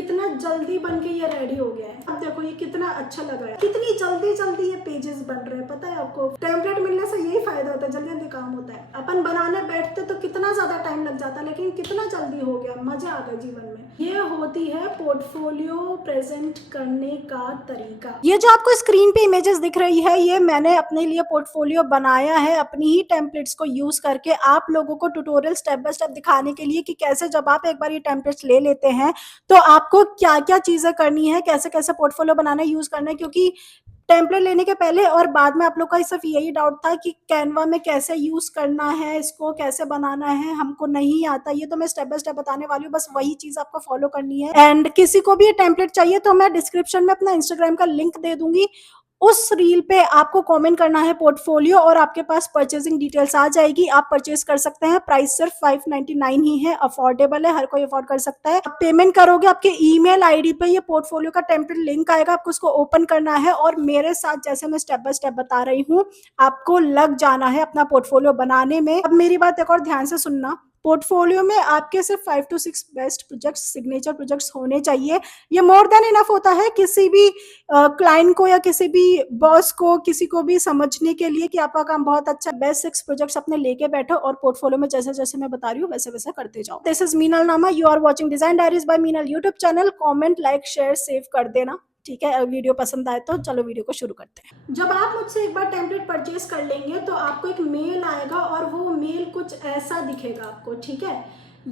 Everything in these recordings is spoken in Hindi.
कितना जल्दी बन के ये रेडी हो गया है। अब देखो ये कितना अच्छा लग रहा है, कितनी जल्दी जल्दी ये पेजेस बन रहे हैं। पता है आपको, टेम्पलेट मिलने से यही फायदा होता है, जल्दी जल्दी काम होता है। अपन बनाने बैठते तो कितना ज्यादा टाइम लग जाता, लेकिन कितना जल्दी हो गया, मजा आ गया जीवन में। ये होती है पोर्टफोलियो प्रेजेंट करने का तरीका। ये जो आपको स्क्रीन पे इमेजेस दिख रही है, ये मैंने अपने लिए पोर्टफोलियो बनाया है अपनी ही टेम्पलेट्स को यूज करके, आप लोगों को ट्यूटोरियल स्टेप बाय स्टेप दिखाने के लिए कि कैसे जब आप एक बार ये टेम्पलेट्स ले लेते हैं तो आपको क्या क्या चीजें करनी है, कैसे कैसे पोर्टफोलियो बनाना यूज करना है। क्योंकि टेम्पलेट लेने के पहले और बाद में आप लोग का सिर्फ यही डाउट था कि कैनवा में कैसे यूज करना है, इसको कैसे बनाना है, हमको नहीं आता। ये तो मैं स्टेप बाय स्टेप बताने वाली हूँ, बस वही चीज आपको फॉलो करनी है। एंड किसी को भी ये टेम्पलेट चाहिए तो मैं डिस्क्रिप्शन में अपना इंस्टाग्राम का लिंक दे दूंगी, उस रील पे आपको कमेंट करना है पोर्टफोलियो और आपके पास परचेजिंग डिटेल्स आ जाएगी, आप परचेज कर सकते हैं। प्राइस सिर्फ 599 ही है, अफोर्डेबल है, हर कोई अफोर्ड कर सकता है। आप पेमेंट करोगे, आपके ईमेल आईडी पे ये पोर्टफोलियो का टेम्पलेट लिंक आएगा, आपको उसको ओपन करना है और मेरे साथ जैसे मैं स्टेप बाय स्टेप बता रही हूँ आपको लग जाना है अपना पोर्टफोलियो बनाने में। अब मेरी बात एक और ध्यान से सुनना, पोर्टफोलियो में आपके सिर्फ 5 to 6 best projects, signature projects होने चाहिए। ये मोर देन इनफ होता है किसी भी क्लाइंट को या किसी भी बॉस को, किसी को भी समझने के लिए कि आपका काम बहुत अच्छा। बेस्ट 6 प्रोजेक्ट्स अपने लेके बैठो और पोर्टफोलियो में जैसे जैसे मैं बता रही हूँ वैसे वैसे करते जाओ। This is Meenal Nama, you are watching design diaries by Meenal YouTube channel. Comment, like, share, save कर देना, ठीक है। वीडियो पसंद आए तो चलो वीडियो को शुरू करते हैं। जब आप मुझसे एक बार टेम्पलेट परचेज कर लेंगे तो आपको एक मेल आएगा और वो मेल कुछ ऐसा दिखेगा आपको, ठीक है।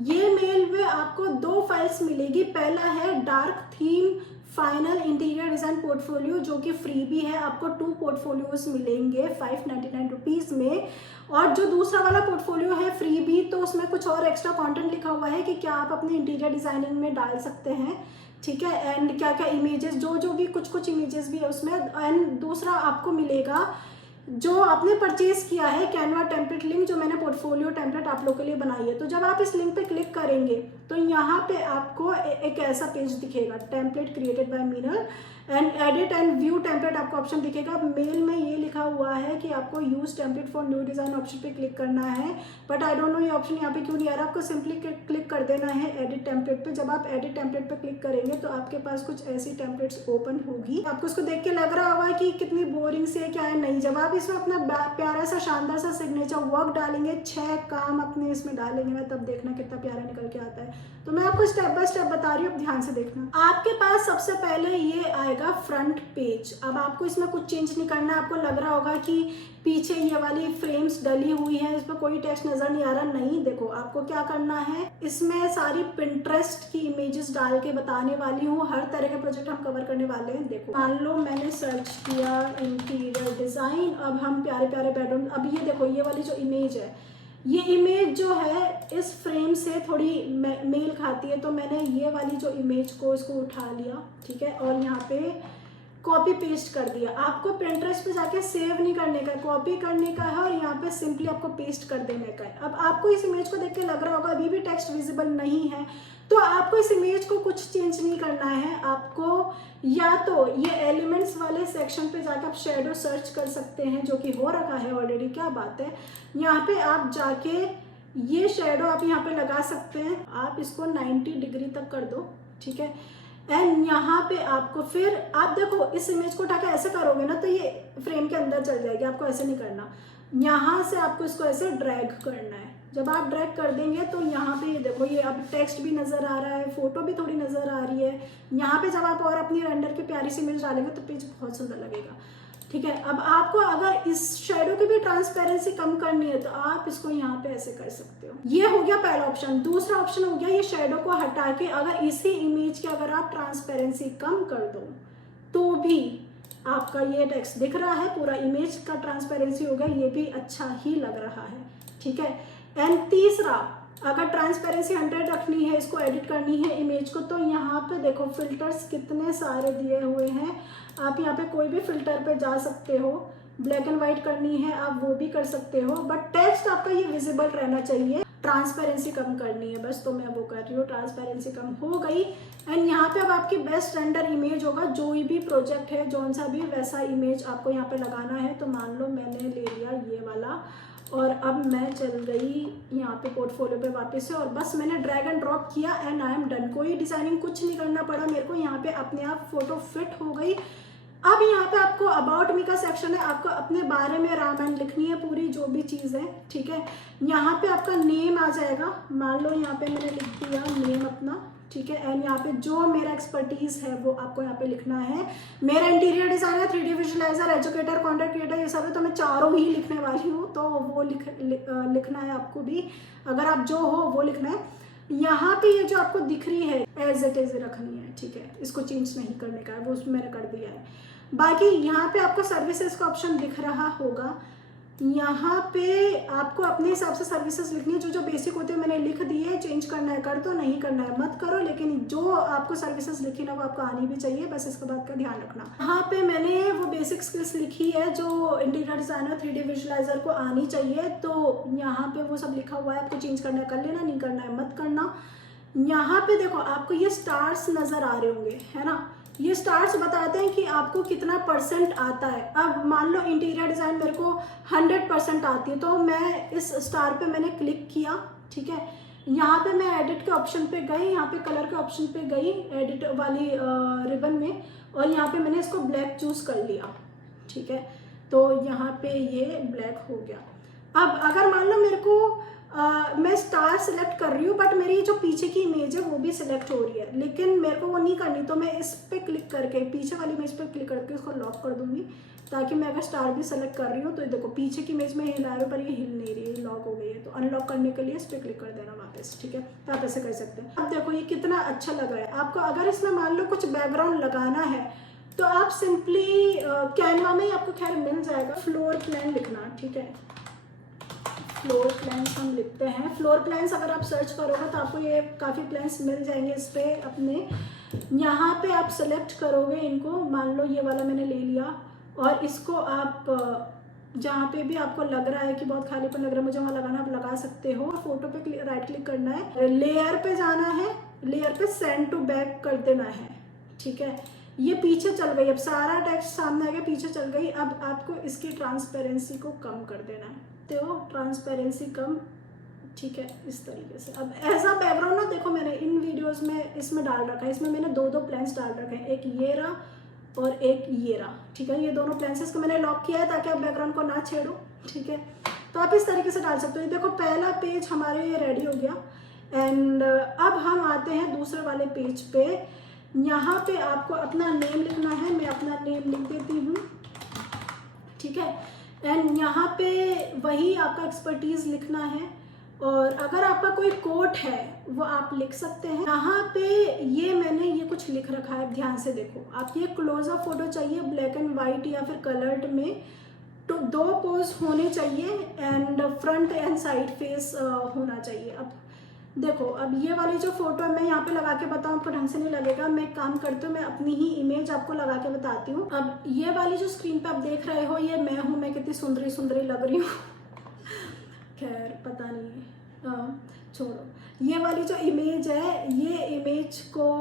ये मेल में आपको 2 फाइल्स मिलेगी। पहला है dark theme final interior design portfolio, जो कि फ्री भी है। आपको 2 पोर्टफोलियोज मिलेंगे 599 रुपीज में। और जो दूसरा वाला पोर्टफोलियो है फ्री भी, तो उसमें कुछ और एक्स्ट्रा कंटेंट लिखा हुआ है कि क्या आप अपने इंटीरियर डिजाइनिंग में डाल सकते हैं, ठीक है। एंड क्या क्या इमेजेस, जो भी कुछ इमेजेस भी है उसमें। एंड दूसरा आपको मिलेगा जो आपने परचेज किया है कैनवा टेम्पलेट लिंक, जो मैंने पोर्टफोलियो टेम्पलेट आप लोगों के लिए बनाई है। तो जब आप इस लिंक पे क्लिक करेंगे तो यहाँ पे आपको एक ऐसा पेज दिखेगा, template created by Meenal and edit and view template आपको ऑप्शन दिखेगा। मेल में ये लिखा हुआ है कि आपको use template for new design option पे क्लिक करना है, बट आई डोंट नो ये ऑप्शन यहाँ पे क्यों नहीं आ रहा। आपको सिंपली क्लिक कर देना है एडिट टेम्पलेट पे। जब आप एडिट टेम्पलेट पे क्लिक करेंगे तो आपके पास कुछ ऐसी टेम्पलेट्स ओपन होगी। आपको उसको देख के लग रहा होगा कि कितनी बोरिंग से क्या है, नहीं। जब आप इसमें अपना प्यारा सा शानदार सा सिग्नेचर वर्क डालेंगे, 6 काम अपने इसमें डालेंगे, तब देखना कितना प्यारा निकल के आता है। तो मैं आपको स्टेप बाय स्टेप बता रही हूँ, ध्यान से देखना। आपके पास सबसे पहले ये आएगा फ्रंट पेज। अब आपको इसमें कुछ चेंज नहीं करना है। आपको लग रहा होगा कि पीछे ये वाली फ्रेम्स डली हुई है, इसमें कोई टेक्स्ट नजर नहीं आ रहा, नहीं। देखो आपको क्या करना है, इसमें सारी पिंटरेस्ट की इमेजेस डाल के बताने वाली हूँ। हर तरह के प्रोजेक्ट हम कवर करने वाले हैं। देखो मान लो मैंने सर्च किया इंटीरियर डिजाइन, अब हम प्यारे प्यारे बेडरूम। अब ये देखो ये वाली जो इमेज है, ये इमेज जो है इस फ्रेम से थोड़ी मेल खाती है, तो मैंने ये वाली जो इमेज को इसको उठा लिया, ठीक है, और यहाँ पे कॉपी पेस्ट कर दिया। आपको Pinterest पे जाके सेव नहीं करने का, कॉपी करने का है और यहाँ पे सिंपली आपको पेस्ट कर देने का है। अब आपको इस इमेज को देख के लग रहा होगा अभी भी टेक्स्ट विजिबल नहीं है, तो आपको इस इमेज को कुछ चेंज नहीं करना है। आपको या तो ये एलिमेंट्स वाले सेक्शन पे जाकर आप शेडो सर्च कर सकते हैं, जो कि हो रखा है ऑलरेडी, क्या बात है। यहाँ पे आप जाके ये शेडो आप यहाँ पे लगा सकते हैं। आप इसको 90 डिग्री तक कर दो, ठीक है। एंड यहाँ पे आपको फिर आप देखो इस इमेज को उठा के ऐसे करोगे ना तो ये फ्रेम के अंदर चल जाएगी, आपको ऐसे नहीं करना। यहाँ से आपको इसको ऐसे ड्रैग करना है। जब आप ड्रैग कर देंगे तो यहाँ पे ये देखो, ये अब टेक्स्ट भी नजर आ रहा है, फोटो भी थोड़ी नजर आ रही है। यहाँ पे जब आप और अपनी रेंडर की प्यारी सी इमेज डालेंगे तो पेज बहुत सुंदर लगेगा, ठीक है। अब आपको अगर इस शेडो की भी ट्रांसपेरेंसी कम करनी है तो आप इसको यहाँ पे ऐसे कर सकते हो। ये हो गया पहला ऑप्शन। दूसरा ऑप्शन हो गया ये शेडो को हटा के अगर इसी इमेज की अगर आप ट्रांसपेरेंसी कम कर दो तो भी आपका ये टेक्स्ट दिख रहा है, पूरा इमेज का ट्रांसपेरेंसी हो गया, ये भी अच्छा ही लग रहा है, ठीक है। एंड तीसरा, अगर ट्रांसपेरेंसी 100 रखनी है, इसको एडिट करनी है इमेज को, तो यहाँ पे देखो फिल्टर्स कितने सारे दिए हुए हैं। आप यहाँ पे कोई भी फिल्टर पे जा सकते हो। ब्लैक एंड व्हाइट करनी है आप वो भी कर सकते हो, बट टेक्स्ट आपका ये विजिबल रहना चाहिए। ट्रांसपेरेंसी कम करनी है बस, तो मैं वो कर रही हूँ। ट्रांसपेरेंसी कम हो गई एंड यहाँ पे अब आपकी बेस्ट रेंडर इमेज होगा। जो भी प्रोजेक्ट है, जौन सा भी, वैसा इमेज आपको यहाँ पे लगाना है। तो मान लो मैंने ले लिया ये वाला और अब मैं चल गई यहाँ पे पोर्टफोलियो पे वापस से, और बस मैंने ड्रैग एंड ड्रॉप किया एंड आई एम डन। कोई डिजाइनिंग कुछ नहीं करना पड़ा मेरे को, यहाँ पे अपने आप फोटो फिट हो गई। अब यहाँ पे आपको अबाउट मी का सेक्शन है, आपको अपने बारे में रामायण लिखनी है पूरी, जो भी चीज़ है, ठीक है। यहाँ पे आपका नेम आ जाएगा, मान लो यहाँ पे मैंने लिख दिया नेम अपना, ठीक है। एंड यहाँ पे जो मेरा एक्सपर्टीज है वो आपको यहाँ पे लिखना है। मेरा interior designer, 3D visualiser, educator, content creator, ये सब है, तो मैं चारों ही लिखने वाली हूँ, तो वो लिखना है आपको भी, अगर आप जो हो वो लिखना है। यहाँ पे ये जो आपको दिख रही है एज इट इज रखनी है, ठीक है, इसको चेंज नहीं करने का है, वो मैंने कर दिया है। बाकी यहाँ पे आपको सर्विसेज का ऑप्शन दिख रहा होगा, यहाँ पे आपको अपने हिसाब से सर्विसेज लिखनी है, जो जो बेसिक होते हैं मैंने लिख दिए, चेंज करना है कर दो, नहीं करना है मत करो, लेकिन जो आपको सर्विसेज लिखी ना वो आपको आनी भी चाहिए, बस इसके बात का ध्यान रखना। यहाँ पे मैंने वो बेसिक स्किल्स लिखी है जो इंटीरियर डिजाइनर 3D विजुअलाइजर को आनी चाहिए, तो यहाँ पे वो सब लिखा हुआ है, आपको चेंज करना है कर लेना, नहीं करना है मत करना। यहाँ पे देखो आपको ये स्टार्स नजर आ रहे होंगे, है ना, ये स्टार्स बताते हैं कि आपको कितना परसेंट आता है। अब मान लो इंटीरियर डिज़ाइन मेरे को 100% आती है, तो मैं इस स्टार पे मैंने क्लिक किया, ठीक है। यहाँ पे मैं एडिट के ऑप्शन पे गई, यहाँ पे कलर के ऑप्शन पे गई एडिट वाली रिबन में, और यहाँ पे मैंने इसको ब्लैक चूज कर लिया, ठीक है। तो यहाँ पे ये ब्लैक हो गया। अब अगर मान लो मेरे को मैं स्टार सेलेक्ट कर रही हूँ, बट मेरी जो पीछे की इमेज है वो भी सिलेक्ट हो रही है, लेकिन मेरे को वो नहीं करनी, तो मैं इस पे क्लिक करके पीछे वाली इमेज पे क्लिक करके इसको लॉक कर दूंगी, ताकि मैं अगर स्टार भी सेलेक्ट कर रही हूँ तो देखो पीछे की इमेज में हिला रही हूँ पर ये हिल नहीं रही है, लॉक हो गई है। तो अनलॉक करने के लिए इस पर क्लिक कर देना वापस, ठीक है, तो आप ऐसे कर सकते हैं। अब देखो ये कितना अच्छा लग रहा है आपको। अगर इसमें मान लो कुछ बैकग्राउंड लगाना है तो आप सिंपली कैनवा में ही आपको खैर मिल जाएगा, फ्लोर प्लान लिखना, ठीक है। फ्लोर प्लान्स हम लिखते हैं, फ्लोर प्लान्स अगर आप सर्च करोगे तो आपको ये काफ़ी प्लान्स मिल जाएंगे इस पे अपने। यहाँ पे आप सेलेक्ट करोगे इनको, मान लो ये वाला मैंने ले लिया, और इसको आप जहाँ पे भी आपको लग रहा है कि बहुत खालीपन लग रहा है मुझे वहाँ लगाना, आप लगा सकते हो। फोटो पे राइट क्लिक करना है, लेयर पे जाना है, लेयर पे सेंड टू बैक कर देना है, ठीक है। ये पीछे चल गई, अब सारा टेक्स्ट सामने आ गया, पीछे चल गई। अब आपको इसकी ट्रांसपेरेंसी को कम कर देना है, तो ट्रांसपेरेंसी कम, ठीक है, इस तरीके से। अब ऐसा बैकग्राउंड ना देखो मैंने इन वीडियोस में इसमें डाल रखा है, इसमें मैंने दो प्लान्स डाल रखे हैं, एक ये रहा और एक ये रहा, ठीक है। ये दोनों प्लान्स को मैंने लॉक किया है ताकि आप बैकग्राउंड को ना छेड़ो, ठीक है। तो आप इस तरीके से डाल सकते हो। ये देखो पहला पेज हमारे ये रेडी हो गया। एंड अब हम आते हैं दूसरे वाले पेज पे। यहाँ पे आपको अपना नेम लिखना है, मैं अपना नेम लिख देती हूँ, ठीक है। एंड यहाँ पे वही आपका एक्सपर्टीज लिखना है, और अगर आपका कोई कोट है वो आप लिख सकते हैं। यहाँ पे ये मैंने ये कुछ लिख रखा है, ध्यान से देखो। आप ये क्लोजअप फोटो चाहिए ब्लैक एंड वाइट या फिर कलर्ड में, तो 2 पोज होने चाहिए and front end side face होना चाहिए। अब देखो, अब ये वाली जो फोटो है मैं यहाँ पे लगा के बताऊँ आपको ढंग से नहीं लगेगा, मैं काम करती हूँ, मैं अपनी ही इमेज आपको लगा के बताती हूँ। अब ये वाली जो स्क्रीन पे आप देख रहे हो ये मैं कितनी सुंदरी सुंदरी लग रही हूँ खैर पता नहीं, छोड़ो। ये वाली जो इमेज है, ये इमेज को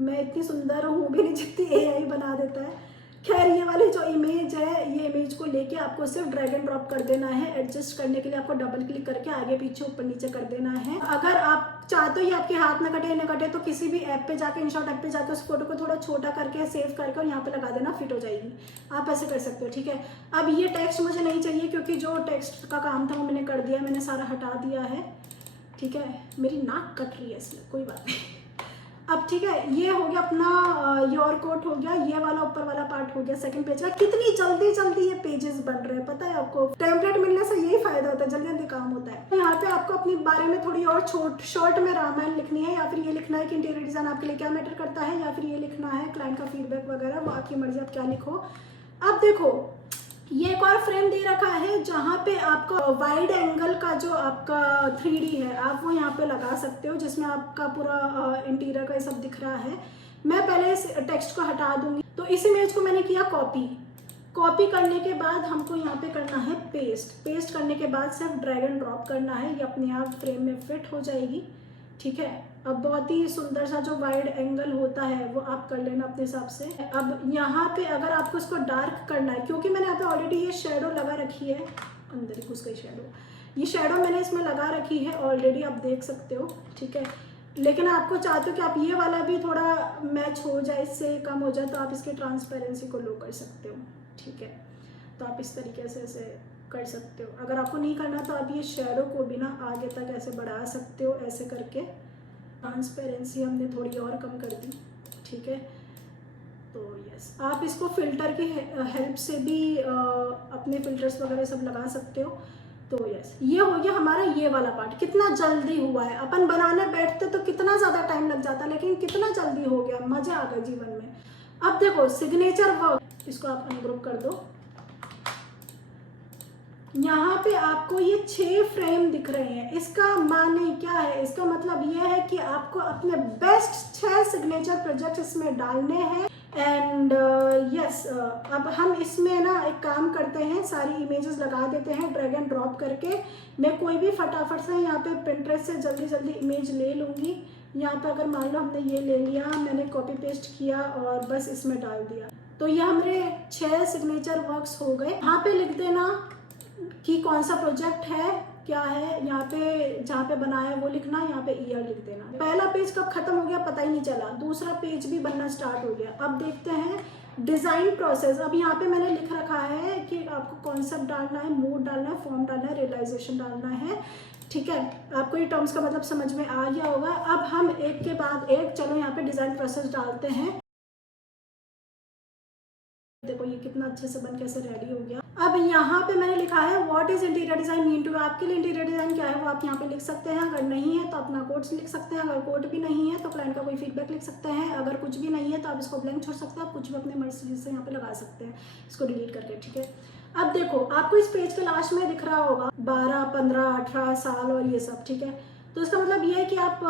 मैं इतनी सुंदर हूँ भी नहीं जितनी AI बना देता है। खैर ये वाली जो इमेज है, ये इमेज को लेके आपको सिर्फ ड्रैग एंड ड्रॉप कर देना है। एडजस्ट करने के लिए आपको डबल क्लिक करके आगे पीछे ऊपर नीचे कर देना है। अगर आप चाहते हो ये आपके हाथ न कटे तो किसी भी ऐप पे जाके, InShot ऐप पे जाके उस फोटो को थोड़ा छोटा करके सेव करके और यहाँ पे लगा देना, फिट हो जाएगी। आप ऐसे कर सकते हो, ठीक है। अब ये टेक्स्ट मुझे नहीं चाहिए क्योंकि जो टेक्स्ट का काम था वो मैंने कर दिया, मैंने सारा हटा दिया है, ठीक है। मेरी नाक कट रही है इसलिए कोई बात नहीं। अब ठीक है, ये हो गया अपना योर कोट हो गया, ये वाला ऊपर वाला पार्ट हो गया सेकंड पेज का। कितनी जल्दी जल्दी ये पेजेस बन रहे हैं, पता है आपको। टेम्पलेट मिलने से यही फायदा होता है, जल्दी जल्दी काम होता है। यहाँ पे आपको अपने बारे में थोड़ी और शॉर्ट में रामायण लिखनी है, या फिर ये लिखना है कि इंटीरियर डिजाइन आपके लिए क्या मैटर करता है, या फिर ये लिखना है क्लाइंट का फीडबैक वगैरह, वो आपकी मर्जी, आप क्या लिखो। अब देखो ये एक और फ्रेम दे रखा है जहाँ पे आपका वाइड एंगल का जो आपका 3D है आप वो यहाँ पे लगा सकते हो, जिसमें आपका पूरा इंटीरियर का ये सब दिख रहा है। मैं पहले इस टेक्स्ट को हटा दूंगी। तो इस इमेज को मैंने किया कॉपी करने के बाद हमको यहाँ पे करना है पेस्ट करने के बाद सिर्फ ड्रैग एंड ड्रॉप करना है, ये अपने आप फ्रेम में फिट हो जाएगी, ठीक है। अब बहुत ही सुंदर सा जो वाइड एंगल होता है वो आप कर लेना अपने हिसाब से। अब यहाँ पे अगर आपको इसको डार्क करना है, क्योंकि मैंने यहाँ पे ऑलरेडी ये शेडो लगा रखी है, अंदर ही घुस गई शेडो। ये शेडो मैंने इसमें लगा रखी है ऑलरेडी, आप देख सकते हो, ठीक है। लेकिन आपको चाहते हो कि आप ये वाला भी थोड़ा मैच हो जाए, इससे कम हो जाए, तो आप इसकी ट्रांसपेरेंसी को लो कर सकते हो, ठीक है। तो आप इस तरीके से ऐसे कर सकते हो। अगर आपको नहीं करना तो आप ये शेडो को भी ना आगे तक ऐसे बढ़ा सकते हो, ऐसे करके। ट्रांसपेरेंसी हमने थोड़ी और कम कर दी, ठीक है। तो यस, आप इसको फिल्टर की हेल्प से भी अपने फिल्टर्स वगैरह सब लगा सकते हो। तो यस, ये हो गया हमारा ये वाला पार्ट। कितना जल्दी हुआ है, अपन बनाने बैठते तो कितना ज़्यादा टाइम लग जाता, लेकिन कितना जल्दी हो गया, मज़ा आ गया जीवन में। अब देखो सिग्नेचर वर्क, इसको आप अनग्रुप कर दो। यहाँ पे आपको ये 6 फ्रेम दिख रहे हैं। इसका माने क्या है, इसका मतलब ये है कि आपको अपने बेस्ट 6 सिग्नेचर प्रोजेक्ट इसमें डालने हैं। एंड यस, अब हम इसमें ना एक काम करते हैं, सारी इमेजेस लगा देते हैं ड्रैग एंड ड्रॉप करके। मैं कोई भी फटाफट से यहाँ पे पिंटरेस्ट से जल्दी जल्दी इमेज ले लूँगी। यहाँ पे अगर मान लो हमने ये ले लिया, मैंने कॉपी पेस्ट किया और बस इसमें डाल दिया, तो ये हमारे 6 सिग्नेचर वर्क्स हो गए। यहाँ पे लिख देना कि कौन सा प्रोजेक्ट है, क्या है, यहाँ पे जहाँ पे बनाया है वो लिखना, यहाँ पे ईयर लिख देना। पहला पेज कब खत्म हो गया पता ही नहीं चला, दूसरा पेज भी बनना स्टार्ट हो गया। अब देखते हैं डिज़ाइन प्रोसेस। अब यहाँ पे मैंने लिख रखा है कि आपको कॉन्सेप्ट डालना है, मूड डालना है, फॉर्म डालना है, रियलाइजेशन डालना है, ठीक है। आपको ये टर्म्स का मतलब समझ में आ गया होगा। अब हम एक के बाद एक, चलो यहाँ पे डिज़ाइन प्रोसेस डालते हैं। देखो ये कितना अच्छे से बन कैसे रेडी हो गया। अब यहाँ पे मैंने लिखा है what is interior design mean to. आपके लिए इंटीरियर डिजाइन क्या है वो आप यहाँ पे लिख सकते हैं। अगर नहीं है तो अपना कोड्स लिख सकते हैं। अगर कोड भी नहीं है तो क्लाइंट का कोई फीडबैक लिख सकते हैं। अगर कुछ भी नहीं है तो आप इसको ब्लैंक छोड़ सकते हैं। आप कुछ भी अपने मर्जी से यहाँ पे लगा सकते हैं, इसको डिलीट करके, ठीक है। अब देखो आपको इस पेज के लास्ट में दिख रहा होगा 12, 15, 18 साल और ये सब, ठीक है। तो इसका मतलब ये है कि आप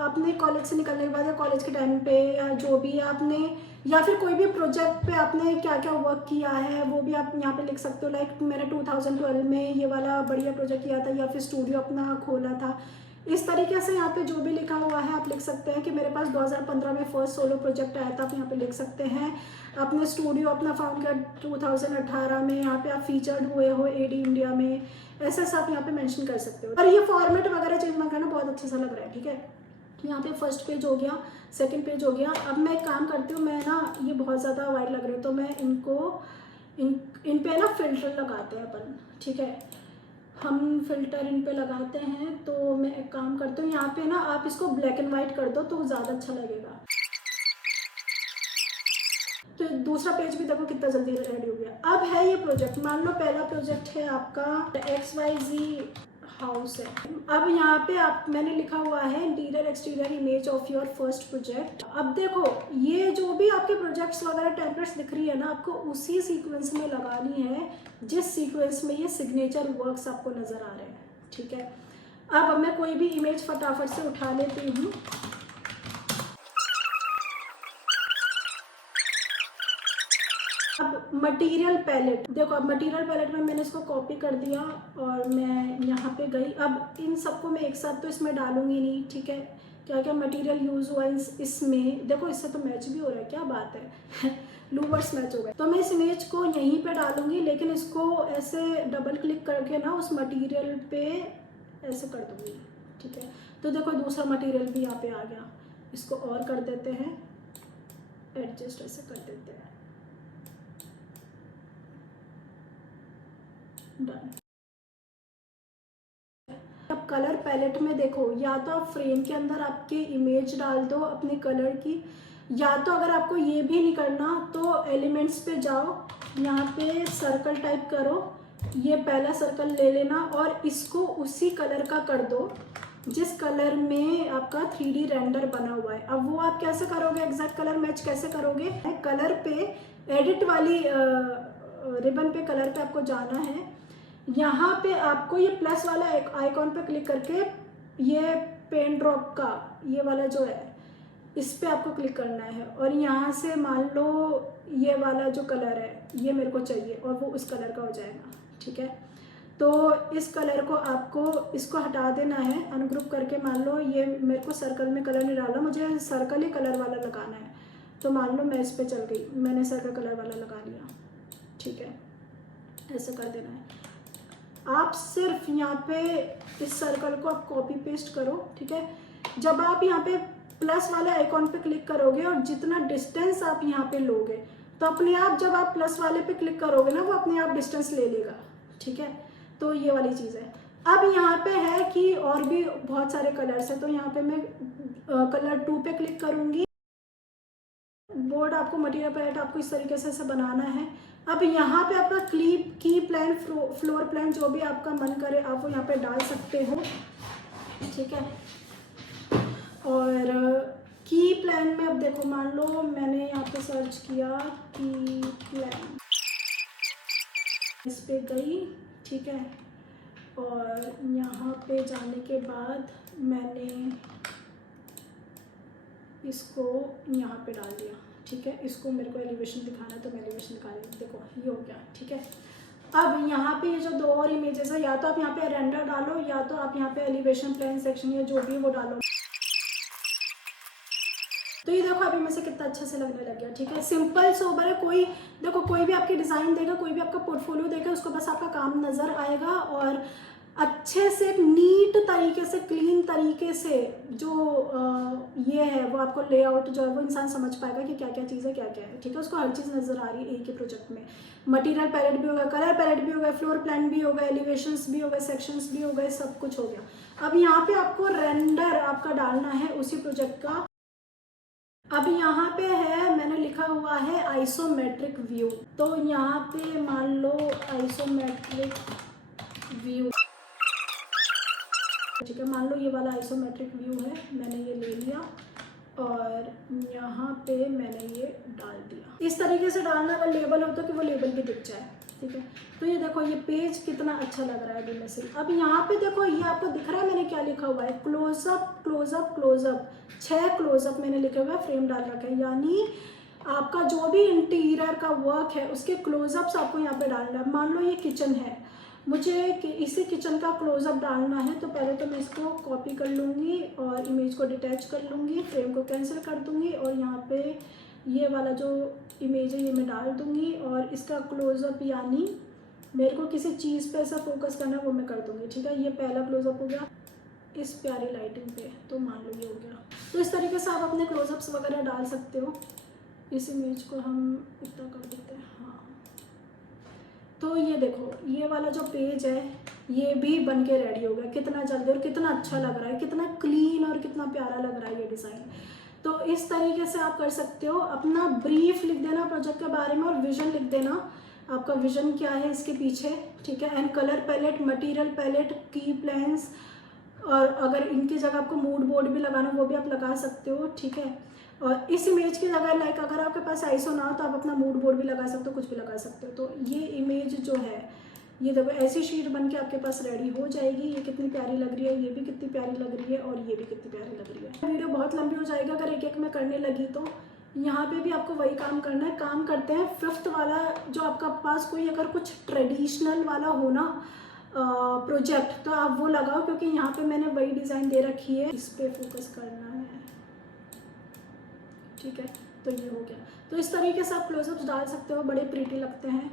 अपने कॉलेज से निकलने के बाद या कॉलेज के टाइम पे या जो भी आपने, या फिर कोई भी प्रोजेक्ट पे आपने क्या क्या वर्क किया है वो भी आप यहाँ पे लिख सकते हो। लाइक मैंने 2012 में ये वाला बढ़िया प्रोजेक्ट किया था, या फिर स्टूडियो अपना खोला था। इस तरीके से यहाँ पे जो भी लिखा हुआ है आप लिख सकते हैं कि मेरे पास 2015 में फर्स्ट सोलो प्रोजेक्ट आया था, आप यहाँ पे लिख सकते हैं। अपने स्टूडियो अपना फाउंड किया 2018 में, यहाँ पे आप फीचर्ड हुए हो एडी इंडिया में, ऐसे सब यहाँ पे मेंशन कर सकते हो। और ये फॉर्मेट वगैरह चेंज मत करना, बहुत अच्छा सा लग रहा है, ठीक है। यहाँ पे फर्स्ट पेज हो गया, सेकंड पेज हो गया। अब मैं एक काम करती हूँ, मैं ना ये बहुत ज़्यादा वाइट लग रही है तो मैं इनको इन पे ना फिल्टर लगाते हैं अपन, ठीक है। हम फिल्टर इन पे लगाते हैं। तो मैं एक काम करती हूँ, यहाँ पे ना आप इसको ब्लैक एंड वाइट कर दो तो ज़्यादा अच्छा लगेगा। तो दूसरा पेज भी देखो कितना जल्दी रेडी हो गया। अब है ये प्रोजेक्ट, मान लो पहला प्रोजेक्ट है आपका XYZ हाउस है। अब यहाँ पे आप मैंने लिखा हुआ है interior exterior image of your first project. अब देखो ये जो भी आपके प्रोजेक्ट्स वगैरह टेम्पलेट्स दिख रही है ना, आपको उसी सीक्वेंस में लगानी है जिस सीक्वेंस में ये सिग्नेचर वर्क्स आपको नजर आ रहे हैं, ठीक है। अब मैं कोई भी इमेज फटाफट से उठा लेती हूँ। अब मटेरियल पैलेट देखो, अब मटेरियल पैलेट में मैंने इसको कॉपी कर दिया और मैं यहाँ पे गई। अब इन सबको मैं एक साथ तो इसमें डालूंगी नहीं, ठीक है। क्या क्या मटेरियल यूज हुआ इसमें देखो, इससे तो मैच भी हो रहा है, क्या बात है लूवर्स मैच हो गए। तो मैं इस इमेज को यहीं पे डालूंगी, लेकिन इसको ऐसे डबल क्लिक करके ना उस मटेरियल पे ऐसे कर दूंगी, ठीक है। तो देखो दूसरा मटेरियल भी यहाँ पे आ गया। इसको और कर देते हैं, एडजस्ट ऐसे कर देते हैं, डन। अब कलर पैलेट में देखो, या तो आप फ्रेम के अंदर आपके इमेज डाल दो अपने कलर की, या तो अगर आपको ये भी नहीं करना तो एलिमेंट्स पे जाओ, यहाँ पे सर्कल टाइप करो, ये पहला सर्कल ले लेना और इसको उसी कलर का कर दो जिस कलर में आपका 3D रेंडर बना हुआ है। अब वो आप कैसे करोगे, एग्जैक्ट कलर मैच कैसे करोगे, कलर पे एडिट वाली रिबन पे कलर पे आपको जाना है। यहाँ पे आपको ये प्लस वाला एक आइकॉन पे क्लिक करके ये पेन ड्रॉप का ये वाला जो है इस पे आपको क्लिक करना है और यहाँ से मान लो ये वाला जो कलर है ये मेरे को चाहिए और वो उस कलर का हो जाएगा, ठीक है। तो इस कलर को आपको इसको हटा देना है अनग्रुप करके। मान लो ये मेरे को सर्कल में कलर नहीं डालना, मुझे सर्कल ही कलर वाला लगाना है। तो मान लो मैं इस पे चल गई, मैंने सर्कल कलर वाला लगा लिया, ठीक है। ऐसे कर देना है। आप सिर्फ यहाँ पे इस सर्कल को आप कॉपी पेस्ट करो, ठीक है। जब आप यहाँ पे प्लस वाले आइकॉन पे क्लिक करोगे और जितना डिस्टेंस आप यहाँ पे लोगे तो अपने आप जब आप प्लस वाले पे क्लिक करोगे ना वो अपने आप डिस्टेंस ले लेगा, ठीक है। तो ये वाली चीज़ है। अब यहाँ पे है कि और भी बहुत सारे कलर्स हैं, तो यहाँ पे मैं कलर 2 पे क्लिक करूँगी। बोर्ड आपको मटेरियल पैलेट आपको इस तरीके से बनाना है। अब यहाँ पे आपका की प्लान फ्लोर प्लान जो भी आपका मन करे आप वो यहाँ पे डाल सकते हो, ठीक है। और की प्लान में अब देखो, मान लो मैंने यहाँ पे सर्च किया की प्लान, इस पे गई, ठीक है। और यहाँ पे जाने के बाद मैंने इसको यहाँ पे डाल दिया, ठीक है। इसको मेरे को एलिवेशन दिखाना है तो मैं एलिवेशन दिखा रही हूँ, देखो ये हो गया, ठीक है। अब यहाँ पे ये जो 2 और इमेजेस है, या तो आप यहाँ पे रेंडर डालो या तो आप यहाँ पे एलिवेशन प्लान सेक्शन या जो भी वो डालो। तो ये देखो अभी में से कितना अच्छे से लगने लग गया, ठीक है। सिंपल सोबर है। कोई देखो कोई भी आपकी डिज़ाइन देगा, कोई भी आपका पोर्टफोलियो देगा, उसको बस आपका काम नज़र आएगा और अच्छे से एक नीट तरीके से क्लीन तरीके से जो ये है वो आपको लेआउट जो है वो इंसान समझ पाएगा कि क्या क्या चीज़ है क्या क्या है, ठीक है। उसको हर चीज़ नज़र आ रही है एक ही प्रोजेक्ट में। मटेरियल पैलेट भी होगा, कलर पैलेट भी होगा, फ्लोर प्लान भी होगा, एलिवेशंस भी होगा, सेक्शंस भी हो गए, सब कुछ हो गया। अब यहाँ पे आपको रेंडर आपका डालना है उसी प्रोजेक्ट का। अब यहाँ पे है, मैंने लिखा हुआ है आइसोमेट्रिक व्यू, तो यहाँ पे मान लो आइसोमेट्रिक व्यू, ठीक है। मान लो ये वाला आइसोमेट्रिक व्यू है, मैंने ये ले लिया और यहाँ पे मैंने ये डाल दिया। इस तरीके से डालना, अगर लेबल हो तो कि वो लेबल भी दिख जाए, ठीक है। तो ये देखो ये पेज कितना अच्छा लग रहा है अभी में से। अब यहाँ पे देखो ये आपको दिख रहा है मैंने क्या लिखा हुआ है, क्लोजअप क्लोजअप क्लोजअप, 6 क्लोजअप मैंने लिखे हुआ है, फ्रेम डाल रखा है। यानी आपका जो भी इंटीरियर का वर्क है उसके क्लोजअप्स आपको यहाँ पे डालना है। मान लो ये किचन है, मुझे इसी किचन का क्लोजअप डालना है, तो पहले तो मैं इसको कॉपी कर लूँगी और इमेज को डिटैच कर लूँगी, फ्रेम को कैंसिल कर दूँगी और यहाँ पे ये वाला जो इमेज है ये मैं डाल दूँगी और इसका क्लोजअप यानी मेरे को किसी चीज़ पे ऐसा फोकस करना है वो मैं कर दूँगी, ठीक है। ये पहला क्लोजअप हो गया इस प्यारी लाइटिंग पे, तो मान लो ये हो गया। तो इस तरीके से आप अपने क्लोजअप्स वगैरह डाल सकते हो। इस इमेज को हम इतना कर देते हैं, हाँ। तो ये देखो ये वाला जो पेज है ये भी बन के रेडी हो गया, कितना जल्दी और कितना अच्छा लग रहा है, कितना क्लीन और कितना प्यारा लग रहा है ये डिज़ाइन। तो इस तरीके से आप कर सकते हो। अपना ब्रीफ लिख देना प्रोजेक्ट के बारे में और विजन लिख देना, आपका विजन क्या है इसके पीछे, ठीक है। And colour palette, material palette, key plans, और अगर इनकी जगह आपको मूड बोर्ड भी लगाना वो भी आप लगा सकते हो, ठीक है। और इस इमेज की जगह लाइक अगर आपके पास आईसो ना हो तो आप अपना मूड बोर्ड भी लगा सकते हो, कुछ भी लगा सकते हो। तो ये इमेज जो है ये देखो ऐसी शीट बन के आपके पास रेडी हो जाएगी। ये कितनी प्यारी लग रही है, ये भी कितनी प्यारी लग रही है और ये भी कितनी प्यारी लग रही है। वीडियो बहुत लंबी हो जाएगी अगर एक एक में करने लगी तो। यहाँ पे भी आपको वही काम करना है। काम करते हैं 5th वाला, जो आपका पास कोई अगर कुछ ट्रेडिशनल वाला हो ना प्रोजेक्ट तो आप वो लगाओ, क्योंकि यहाँ पे मैंने वही डिज़ाइन दे रखी है, इस पे फोकस करना है, ठीक है। तो ये हो गया। तो इस तरीके से आप क्लोजअप्स डाल सकते हो, बड़े प्रीटी लगते हैं।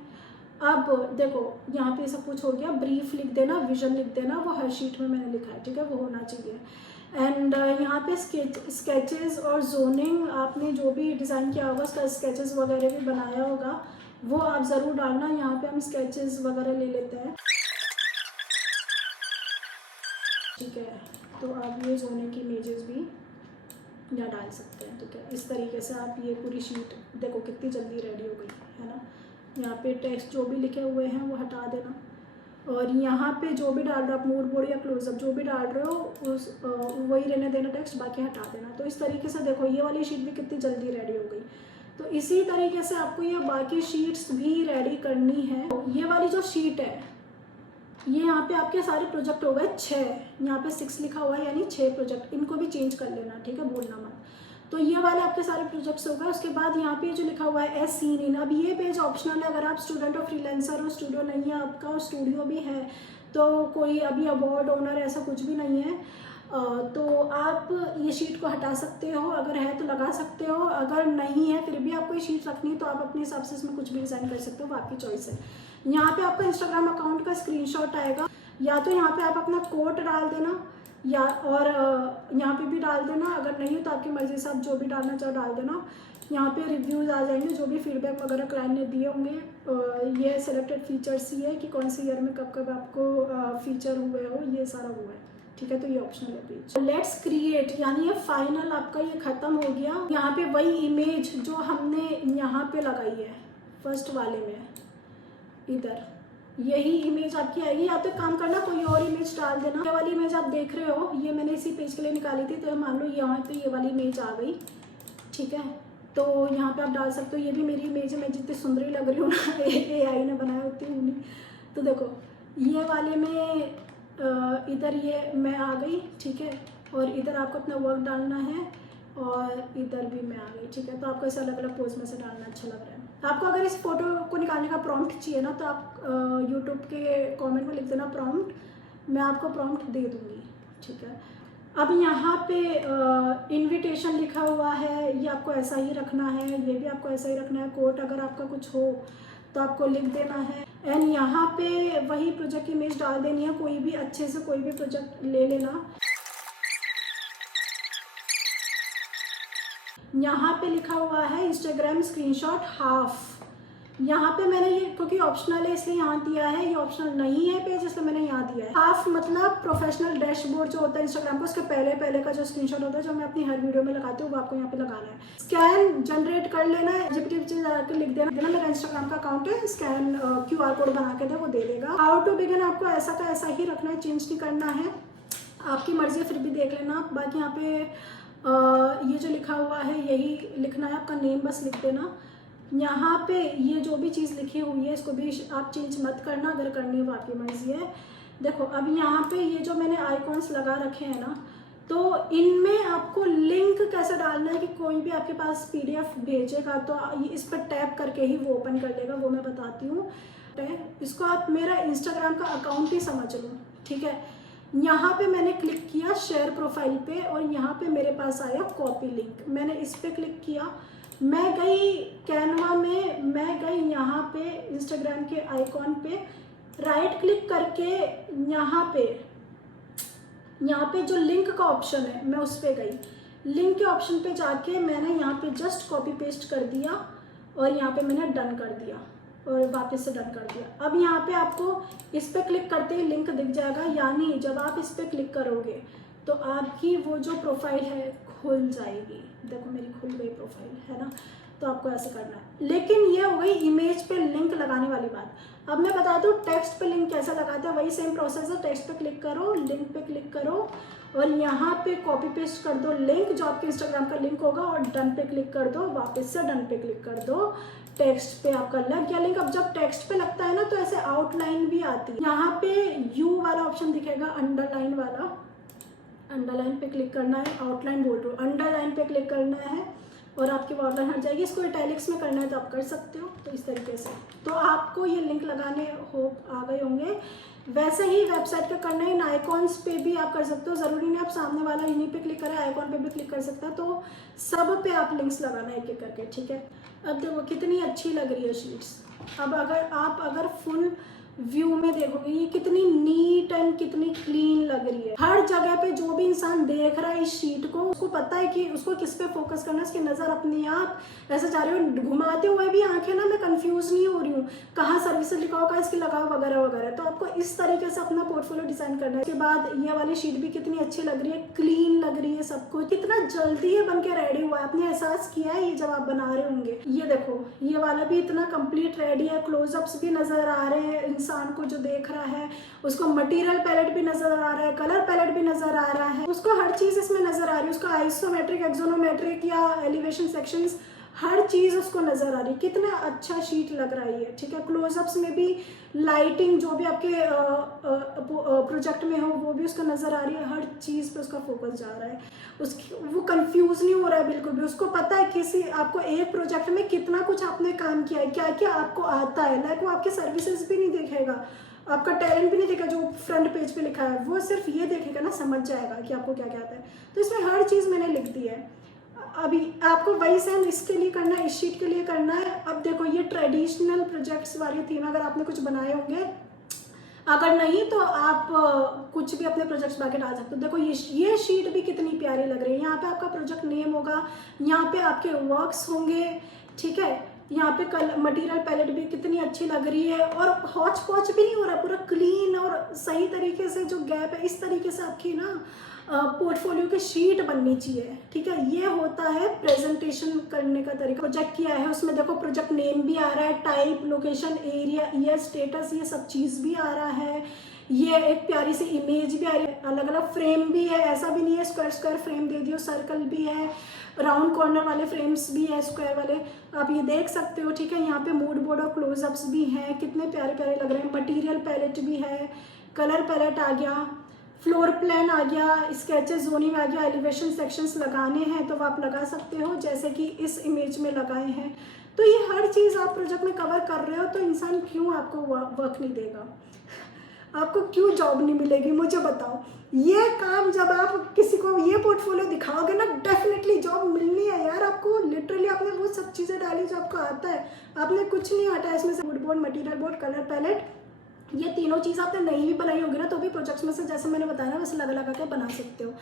अब देखो यहाँ पे सब कुछ हो गया। ब्रीफ लिख देना, विजन लिख देना, वो हर शीट में मैंने लिखा है, ठीक है, वो होना चाहिए। एंड यहाँ पे स्केचेस और जोनिंग, आपने जो भी डिज़ाइन किया होगा उसका स्केचेस वगैरह भी बनाया होगा वो आप ज़रूर डालना। यहाँ पे हम स्केचेस वगैरह ले लेते हैं, ठीक है। तो आप ये जोनिंग की इमेजेस भी यहाँ डाल सकते हैं, ठीक है। इस तरीके से आप ये पूरी शीट देखो कितनी जल्दी रेडी हो गई है ना। यहाँ पे टेक्स्ट जो भी लिखे हुए हैं वो हटा देना और यहाँ पे जो भी डाल रहे हो आप मूड बोर्ड या क्लोजअप जो भी डाल रहे हो उस वही रहने देना, टेक्स्ट बाकी हटा देना। तो इस तरीके से देखो ये वाली शीट भी कितनी जल्दी रेडी हो गई। तो इसी तरीके से आपको ये बाकी शीट्स भी रेडी करनी है। ये वाली जो शीट है ये यहाँ पे आपके सारे प्रोजेक्ट हो गए 6, यहाँ पे 6 लिखा हुआ है यानी 6 प्रोजेक्ट, इनको भी चेंज कर लेना, ठीक है, भूलना मत। तो ये वाले आपके सारे प्रोजेक्ट्स हो गए। उसके बाद यहाँ पे जो लिखा हुआ है एस सीन इन, अब ये पेज ऑप्शनल है। अगर आप स्टूडेंट और फ्रीलांसर हो, स्टूडियो नहीं है आपका और स्टूडियो भी है तो कोई अभी अवार्ड ओनर ऐसा कुछ भी नहीं है। तो आप ये शीट को हटा सकते हो, अगर है तो लगा सकते हो, अगर नहीं है फिर भी आपको ये शीट रखनी तो आप अपने हिसाब से इसमें कुछ भी डिज़ाइन कर सकते हो, वो आपकी चॉइस है। यहाँ पे आपका इंस्टाग्राम अकाउंट का स्क्रीनशॉट आएगा, या तो यहाँ पे आप अपना कोड डाल देना या और यहाँ पे भी डाल देना, अगर नहीं हो तो आपकी मर्ज़ी से आप जो भी डालना चाहो डाल देना। यहाँ पे रिव्यूज़ आ जाएंगे, जो भी फीडबैक वगैरह क्लाइंट ने दिए होंगे। ये सेलेक्टेड फीचर्स ही है कि कौन सी ईयर में कब कब आपको फीचर हुए हो, ये सारा हुआ है, ठीक है। तो ये ऑप्शनल है पेज। लेट्स क्रिएट, यानी ये फाइनल आपका ये ख़त्म हो गया। यहाँ पे वही इमेज जो हमने यहाँ पे लगाई है फर्स्ट वाले में, इधर यही इमेज आपकी आएगी। या तो काम करना कोई और इमेज डाल देना। ये वाली इमेज आप देख रहे हो, ये मैंने इसी पेज के लिए निकाली थी, तो मान लो यहाँ पे ये वाली इमेज आ गई, ठीक है। तो यहाँ पे आप डाल सकते हो, ये भी मेरी इमेज है, मैं जितनी सुंदरी लग रही हूँ ना AI ने बनाया होती हूँ नहीं। तो देखो ये वाले में इधर ये मैं आ गई, ठीक है, और इधर आपको अपना वर्क डालना है और इधर भी मैं आ गई, ठीक है। तो आपको इसे अलग अलग पोज में से डालना अच्छा लग रहा है। आपको अगर इस फोटो को निकालने का प्रॉम्प्ट चाहिए ना, तो आप यूट्यूब के कमेंट में लिख देना प्रॉम्प्ट, मैं आपको प्रॉम्प्ट दे दूँगी, ठीक है। अब यहाँ पे इनविटेशन लिखा हुआ है, ये आपको ऐसा ही रखना है, ये भी आपको ऐसा ही रखना है। कोट अगर आपका कुछ हो तो आपको लिख देना है। एंड यहाँ पे वही प्रोजेक्ट की इमेज डाल देनी है, कोई भी अच्छे से कोई भी प्रोजेक्ट ले लेना। यहाँ पे लिखा हुआ है इंस्टाग्राम स्क्रीनशॉट हाफ। यहाँ पे मैंने ये क्योंकि ऑप्शनल है इसलिए यहाँ दिया है, ये ऑप्शनल नहीं है पेज इसलिए मैंने यहाँ दिया है। हाफ मतलब प्रोफेशनल डैशबोर्ड जो होता है इंस्टाग्राम का, उसके पहले का जो स्क्रीनशॉट होता है, जो मैं अपनी हर वीडियो में लगाती हूँ, वो आपको यहाँ पे लगाना है। स्कैन जनरेट कर लेना है, GPT जाकर लिख देना मेरा इंस्टाग्राम का अकाउंट है, स्कैन QR कोड बना के दे, वो दे देगा। हाउ टू बिगिन आपको ऐसा का ऐसा ही रखना है, चेंज नहीं करना है, आपकी मर्जी, फिर भी देख लेना आप। बाकी यहाँ पे ये जो लिखा हुआ है यही लिखना है, आपका नेम बस लिख देना। यहाँ पे ये जो भी चीज़ लिखी हुई है इसको भी आप चेंज मत करना, अगर करनी हो आपकी मर्जी है। देखो अब यहाँ पे ये जो मैंने आइकॉन्स लगा रखे हैं ना, तो इनमें आपको लिंक कैसे डालना है कि कोई भी आपके पास PDF भेजेगा तो इस पर टैप करके ही वो ओपन कर लेगा, वो मैं बताती हूँ। इसको आप मेरा इंस्टाग्राम का अकाउंट ही समझ लो, ठीक है। यहाँ पे मैंने क्लिक किया शेयर प्रोफाइल पे और यहाँ पे मेरे पास आया कॉपी लिंक, मैंने इस पे क्लिक किया, मैं गई कैनवा में, मैं गई यहाँ पे इंस्टाग्राम के आइकॉन पे, राइट क्लिक करके यहाँ पे जो लिंक का ऑप्शन है मैं उस पर गई। लिंक के ऑप्शन पे जाके मैंने यहाँ पे जस्ट कॉपी पेस्ट कर दिया और यहाँ पे मैंने डन कर दिया और वापस से डन कर दिया। अब यहाँ पे आपको इस पर क्लिक करते ही लिंक दिख जाएगा, यानी जब आप इस पर क्लिक करोगे तो आपकी वो जो प्रोफाइल है खुल जाएगी। देखो मेरी खुल गई प्रोफाइल, है ना। तो आपको ऐसे करना है। लेकिन ये हो गई इमेज पे लिंक लगाने वाली बात। अब मैं बता दूँ टेक्स्ट पे लिंक कैसे लगाते हैं, वही सेम प्रोसेस है। टेक्स्ट पे क्लिक करो, लिंक पे क्लिक करो और यहाँ पे कॉपी पेस्ट कर दो लिंक जो आपके इंस्टाग्राम का लिंक होगा और डन पे क्लिक कर दो, वापस से डन पे क्लिक कर दो। टेक्स्ट पे आपका लग गया लिंक। अब जब टेक्स्ट पे लगता है ना तो ऐसे आउटलाइन भी आती है। यहाँ पे यू वाला ऑप्शन दिखेगा, अंडरलाइन वाला, अंडरलाइन पे क्लिक करना है। आउटलाइन बोल रहा हूँ, अंडरलाइन पे क्लिक करना है और आपकी आउटलाइन हट जाएगी। इसको इटैलिक्स में करना है तो आप कर सकते हो। तो इस तरीके से तो आपको ये लिंक लगाने आ गए होंगे। वैसे ही वेबसाइट का करना है, इन आइकॉन्स पे भी आप कर सकते हो। ज़रूरी नहीं आप सामने वाला इन्हीं पे क्लिक करें, आइकॉन पे भी क्लिक कर सकते हैं। तो सब पे आप लिंक्स लगाना एक एक करके, ठीक है। अब देखो कितनी अच्छी लग रही है शीट्स। अब अगर फुल व्यू में देखोगे ये कितनी नीट एंड कितनी क्लीन लग रही है। हर जगह पे जो भी इंसान देख रहा है इस शीट को, उसको पता है कि उसको किस पे फोकस करना है। उसकी नज़र अपने आप ऐसे जा रही हो, घुमाते हुए भी आंखें ना, मैं कंफ्यूज नहीं हो रही हूँ कहाँ सर्विसेज लिखा होगा, इसकी लगाओ वगैरह वगैरह। तो आपको इस तरीके से अपना पोर्टफोलियो डिजाइन करना है। इसके बाद ये वाली शीट भी कितनी अच्छी लग रही है, क्लीन लग रही है, सब कुछ कितना जल्दी ये बन के रेडी हुआ है। आपने एहसास किया है ये जब आप बना रहे होंगे। ये देखो ये वाला भी इतना कंप्लीट रेडी है। क्लोजअप्स भी नजर आ रहे हैं, इंसान को जो देख रहा है उसको मटेरियल पैलेट भी नजर आ रहा है, कलर पैलेट भी नजर आ रहा है, उसको हर चीज इसमें नजर आ रही है। उसका आइसोमेट्रिक, एक्सोनोमेट्रिक या एलिवेशन सेक्शंस, हर चीज उसको नजर आ रही है। कितना अच्छा शीट लग रहा है, ठीक है। क्लोजअप्स में भी लाइटिंग जो भी आपके प्रोजेक्ट में हो वो भी उसका नजर आ रही है। हर चीज पे उसका फोकस जा रहा है। उसकी वो कंफ्यूज नहीं हो रहा है बिल्कुल भी। उसको पता है किसी आपको एक प्रोजेक्ट में कितना कुछ आपने काम किया है, क्या क्या आपको आता है। लाइक वो आपके सर्विसेज भी नहीं देखेगा, आपका टैलेंट भी नहीं देखेगा जो फ्रंट पेज पे लिखा है, वो सिर्फ ये देखेगा ना, समझ जाएगा कि आपको क्या क्या आता है। तो इसमें हर चीज़ मैंने लिख दी है। अभी आपको वही सेम इसके लिए करना है, इस शीट के लिए करना है। अब देखो ये ट्रेडिशनल प्रोजेक्ट्स वाली थीम, अगर आपने कुछ बनाए होंगे, अगर नहीं तो आप कुछ भी अपने प्रोजेक्ट्स बाकी डाल सकते हो। देखो ये शीट भी कितनी प्यारी लग रही है। यहाँ पे आपका प्रोजेक्ट नेम होगा, यहाँ पे आपके वर्क्स होंगे, ठीक है। यहाँ पे कल मटेरियल पैलेट भी कितनी अच्छी लग रही है, और हॉच पॉच भी नहीं हो रहा, पूरा क्लीन और सही तरीके से जो गैप है, इस तरीके से आपकी ना पोर्टफोलियो की शीट बननी चाहिए, ठीक है। ये होता है प्रेजेंटेशन करने का तरीका। प्रोजेक्ट किया है उसमें देखो प्रोजेक्ट नेम भी आ रहा है, type, location, area, year, status, ये सब चीज़ भी आ रहा है। ये एक प्यारी सी इमेज भी आ रही है, अलग अलग फ्रेम भी है, ऐसा भी नहीं है स्क्वायर स्क्वायर फ्रेम दे दियो, सर्कल भी है, राउंड कॉर्नर वाले फ्रेम्स भी है, स्क्वायर वाले, आप ये देख सकते हो, ठीक है। यहाँ पे मूड बोर्ड और क्लोजअप्स भी हैं, कितने प्यारे प्यारे लग रहे हैं। मटेरियल पैलेट भी है, कलर पैलेट आ गया, फ्लोर प्लान आ गया, स्केचेस, जोनिंग आ गया, एलिवेशन सेक्शंस लगाने हैं तो आप लगा सकते हो, जैसे कि इस इमेज में लगाए हैं। तो ये हर चीज़ आप प्रोजेक्ट में कवर कर रहे हो, तो इंसान क्यों आपको वर्क नहीं देगा, आपको क्यों जॉब नहीं मिलेगी, मुझे बताओ। ये काम जब आप किसी को ये पोर्टफोलियो दिखाओगे ना, डेफिनेटली जॉब मिलनी है यार आपको। लिटरली आपने वो सब चीज़ें डाली जो आपको आता है, आपने कुछ नहीं हटाया इसमें से। Wood board, material board, colour palette, ये तीनों चीज़ आपने नहीं भी बनाई होगी ना, तो भी प्रोजेक्ट्स में से जैसे मैंने बताया ना, वैसे लगा लगा के बना सकते हो।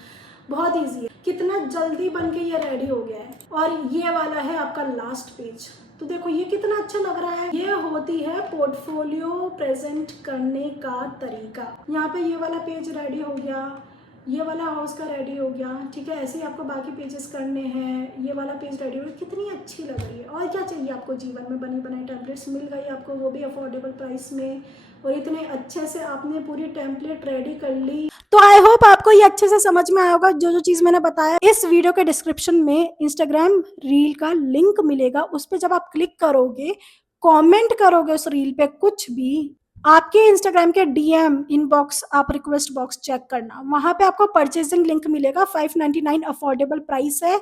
बहुत ईजी है, कितना जल्दी बन के ये रेडी हो गया है। और ये वाला है आपका लास्ट पेज, तो देखो ये कितना अच्छा लग रहा है। ये होती है पोर्टफोलियो प्रेजेंट करने का तरीका। यहाँ पे ये वाला पेज रेडी हो गया, ये वाला हाउस का रेडी हो गया, ठीक है। ऐसे ही आपको बाकी पेजेस करने हैं। ये वाला पेज रेडी हो गया, कितनी अच्छी लग रही है। और क्या चाहिए आपको जीवन में, बनी बनाई टेम्पलेट्स मिल गई आपको, वो भी अफोर्डेबल प्राइस में, और इतने अच्छे से आपने पूरी टेम्पलेट रेडी कर ली। तो आई होप आपको ये अच्छे से समझ में आया होगा जो जो चीज़ मैंने बताया। इस वीडियो के डिस्क्रिप्शन में इंस्टाग्राम रील का लिंक मिलेगा, उस पर जब आप क्लिक करोगे, कमेंट करोगे उस रील पे कुछ भी, आपके इंस्टाग्राम के डीएम इनबॉक्स, आप रिक्वेस्ट बॉक्स चेक करना, वहां पे आपको परचेजिंग लिंक मिलेगा। 599 अफोर्डेबल प्राइस है।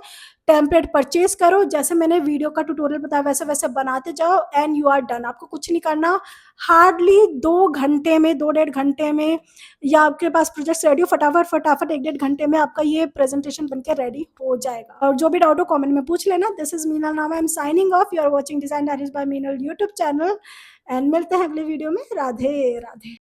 टेम्पलेट परचेज करो, जैसे मैंने वीडियो का ट्यूटोरियल बताया वैसे वैसे बनाते जाओ, एंड यू आर डन। आपको कुछ नहीं करना, हार्डली 2 घंटे में, 2-1.5 घंटे में, या आपके पास प्रोजेक्ट रेडी हो, फटाफट फटाफट 1-1.5 घंटे में आपका ये प्रेजेंटेशन बनकर रेडी हो जाएगा। और जो भी डाउट हो कमेंट में पूछ लेना। This is Meenal Nama, I am signing off. You are watching design diaries by Meenal YouTube channel, and मिलते हैं अगले वीडियो में। राधे राधे।